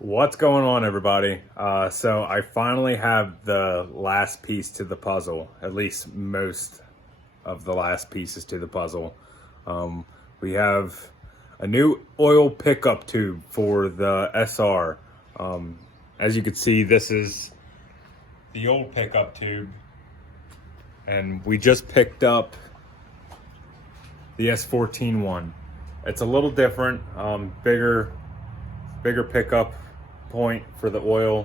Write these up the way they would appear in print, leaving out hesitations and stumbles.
What's going on, everybody? So I finally have the last piece to the puzzle, at least most of the last pieces to the puzzle. We have a new oil pickup tube for the SR. As you can see, this is the old pickup tube, and we just picked up the S14 one. It's a little different, bigger pickup point for the oil.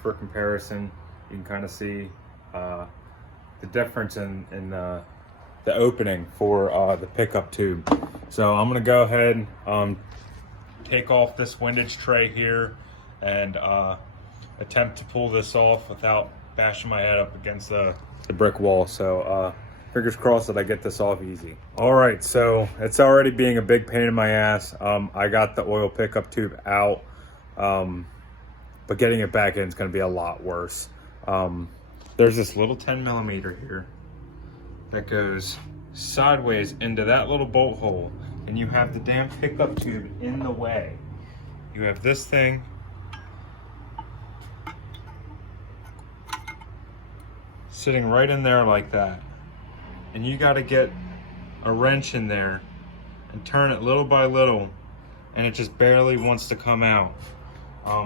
For comparison, you can kind of see the difference in the opening for the pickup tube. So I'm gonna go ahead and take off this windage tray here and attempt to pull this off without bashing my head up against the brick wall. So fingers crossed that I get this off easy. All right, so it's already being a big pain in my ass. I got the oil pickup tube out, but getting it back in is gonna be a lot worse. There's this little 10mm here that goes sideways into that little bolt hole, and you have the damn pickup tube in the way. You have this thing sitting right in there like that. And you got to get a wrench in there and turn it little by little, and it just barely wants to come out.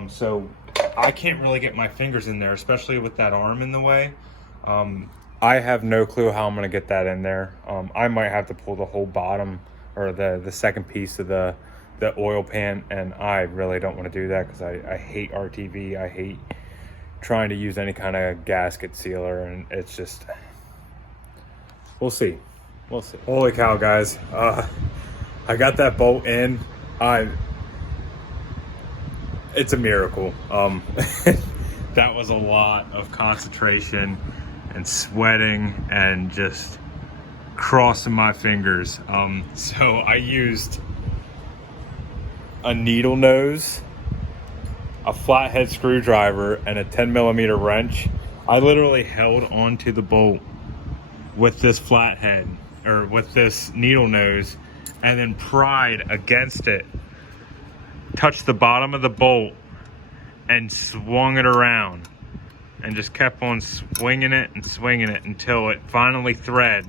So I can't really get my fingers in there, especially with that arm in the way. I have no clue how I'm gonna get that in there. I might have to pull the whole bottom or the second piece of the oil pan, and I really don't want to do that because I hate RTV. I hate trying to use any kind of gasket sealer, and it's just, we'll see. Holy cow, guys. I got that bolt in. It's a miracle. That was a lot of concentration and sweating and just crossing my fingers. So I used a needle nose, a flathead screwdriver, and a 10mm wrench. I literally held onto the bolt with this flathead, or with this needle nose, and then pried against it, touched the bottom of the bolt, and swung it around, and just kept on swinging it until it finally thread.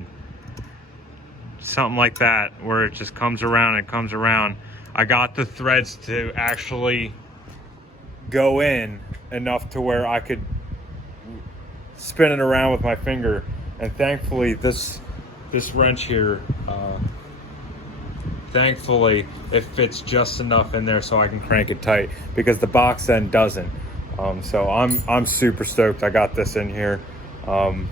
Something like that, where it just comes around and comes around. I got the threads to actually go in enough to where I could spin it around with my finger, and thankfully this wrench here, thankfully it fits just enough in there so I can crank it tight, because the box end doesn't. So I'm super stoked I got this in here. I'm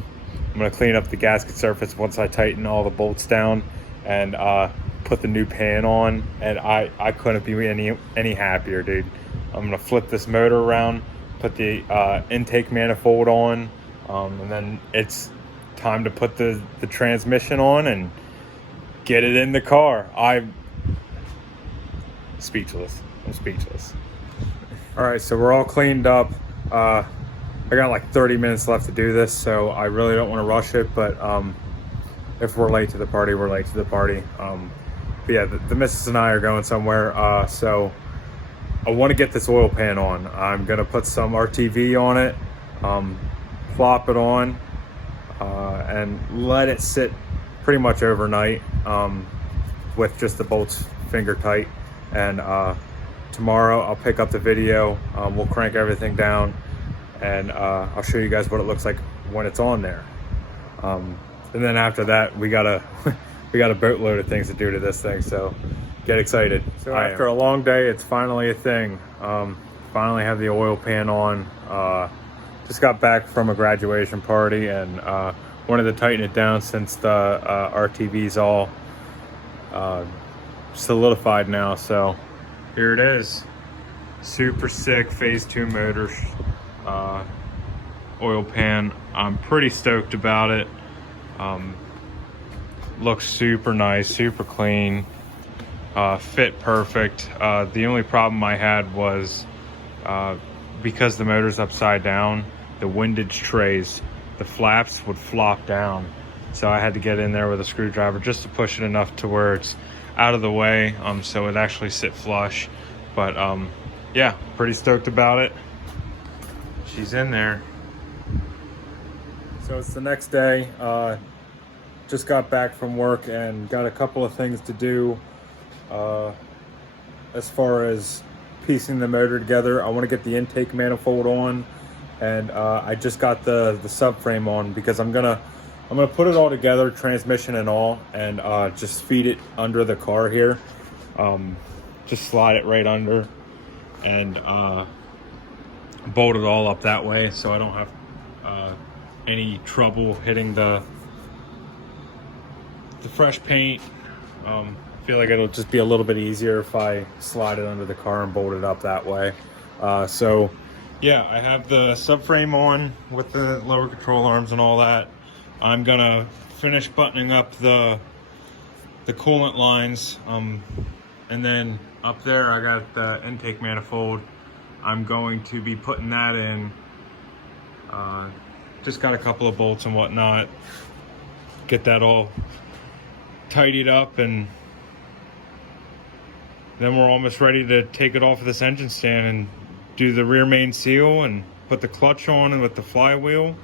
gonna clean up the gasket surface once I tighten all the bolts down and put the new pan on, and I couldn't be any happier, dude. I'm gonna flip this motor around, put the intake manifold on, and then it's time to put the transmission on and get it in the car. I'm speechless. All right, so we're all cleaned up. I got like 30 minutes left to do this, so I really don't want to rush it, but if we're late to the party, we're late to the party. But yeah, the missus and I are going somewhere, so I want to get this oil pan on. I'm gonna put some RTV on it, plop it on, and let it sit pretty much overnight, with just the bolts finger tight. And tomorrow I'll pick up the video. We'll crank everything down, and I'll show you guys what it looks like when it's on there. And then after that, we got a boatload of things to do to this thing, so get excited. So after a long day, it's finally a thing. Finally have the oil pan on. Just got back from a graduation party, and wanted to tighten it down since the RTV's all solidified now. So here it is. Super sick phase 2 motor oil pan. I'm pretty stoked about it. Looks super nice, super clean, fit perfect. The only problem I had was because the motor's upside down, the windage trays, the flaps would flop down. So I had to get in there with a screwdriver just to push it enough to where it's out of the way, so it actually sit flush. But yeah, pretty stoked about it. She's in there. So it's the next day. Just got back from work and got a couple of things to do as far as piecing the motor together. I want to get the intake manifold on, and I just got the subframe on because I'm gonna put it all together, transmission and all, and just feed it under the car here. Just slide it right under and bolt it all up that way, so I don't have any trouble hitting the fresh paint. I feel like it'll just be a little bit easier if I slide it under the car and bolt it up that way. So yeah, I have the subframe on with the lower control arms and all that. I'm gonna finish buttoning up the coolant lines, and then up there I got the intake manifold. I'm going to be putting that in. Just got a couple of bolts and whatnot. Get that all tidied up, and then we're almost ready to take it off of this engine stand and do the rear main seal and put the clutch on and with the flywheel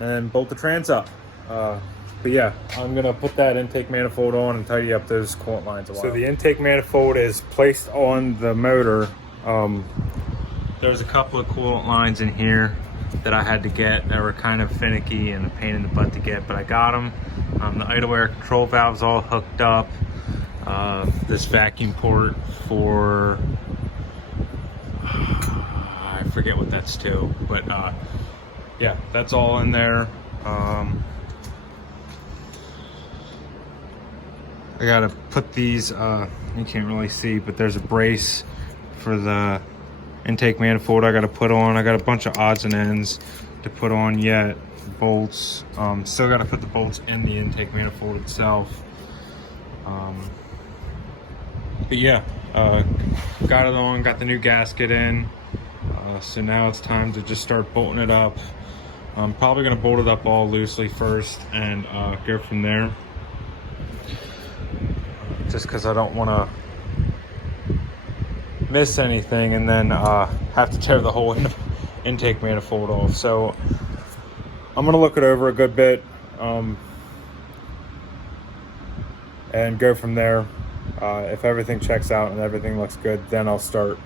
and bolt the trans up. But yeah, I'm gonna put that intake manifold on and tidy up those coolant lines a while. So the intake manifold is placed on the motor. There's a couple of coolant lines in here that I had to get that were kind of finicky and a pain in the butt to get, but I got them. The idle air control valve's all hooked up. This vacuum port for, I forget what that's to, but yeah, that's all in there. I gotta put these, you can't really see, but there's a brace for the intake manifold I gotta put on. I got a bunch of odds and ends to put on yet. Bolts, still gotta put the bolts in the intake manifold itself. But yeah, got it on, got the new gasket in. So now it's time to just start bolting it up. I'm probably gonna bolt it up all loosely first and go from there. Just because I don't want to miss anything and then have to tear the whole intake manifold off. So I'm gonna look it over a good bit and go from there. If everything checks out and everything looks good, then I'll start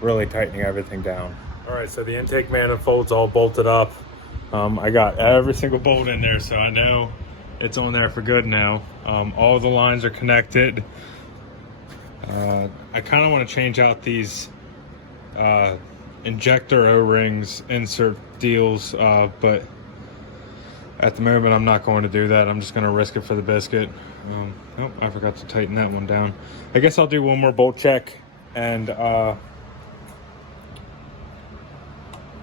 really tightening everything down. All right, so the intake manifold's all bolted up. I got every single bolt in there, so I know it's on there for good now. All the lines are connected. I kind of want to change out these injector O-rings insert deals, but at the moment I'm not going to do that. I'm just going to risk it for the biscuit. Oh, I forgot to tighten that one down. I guess I'll do one more bolt check, and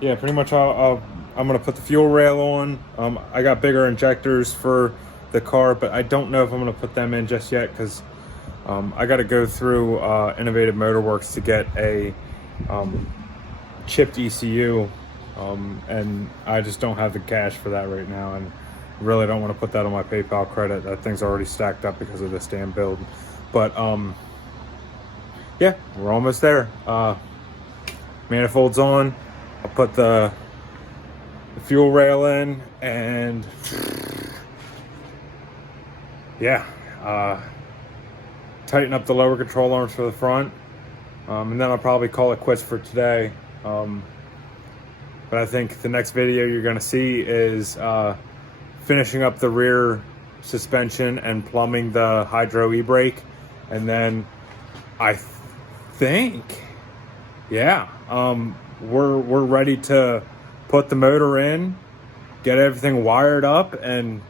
yeah, pretty much I'm going to put the fuel rail on. I got bigger injectors for the car, but I don't know if I'm going to put them in just yet because I got to go through Innovative Motorworks to get a chipped ECU, and I just don't have the cash for that right now, and really don't want to put that on my PayPal credit. That thing's already stacked up because of this damn build. But yeah, we're almost there. Manifold's on. I'll put the fuel rail in, and yeah, tighten up the lower control arms for the front, and then I'll probably call it quits for today. But I think the next video you're going to see is finishing up the rear suspension and plumbing the hydro e-brake, and then I think, yeah, we're ready to put the motor in, get everything wired up, and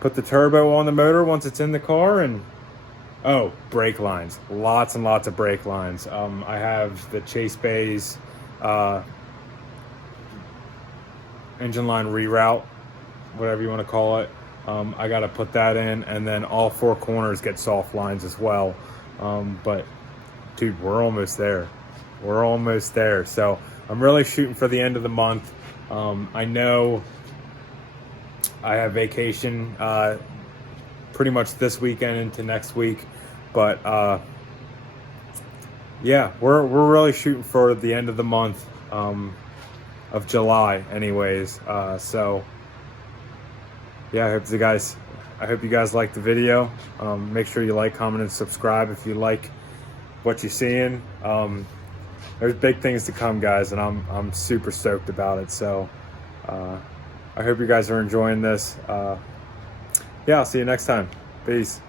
put the turbo on the motor once it's in the car. And oh, brake lines, lots and lots of brake lines. I have the Chase Bays engine line reroute, whatever you want to call it. I got to put that in, and then all four corners get soft lines as well. But dude, we're almost there. We're almost there. So I'm really shooting for the end of the month. I know I have vacation pretty much this weekend into next week, but yeah, we're really shooting for the end of the month of July, anyways. So yeah, I hope you guys like the video. Make sure you like, comment, and subscribe if you like what you're seeing. There's big things to come, guys, and I'm super stoked about it. So I hope you guys are enjoying this. Yeah, I'll see you next time. Peace.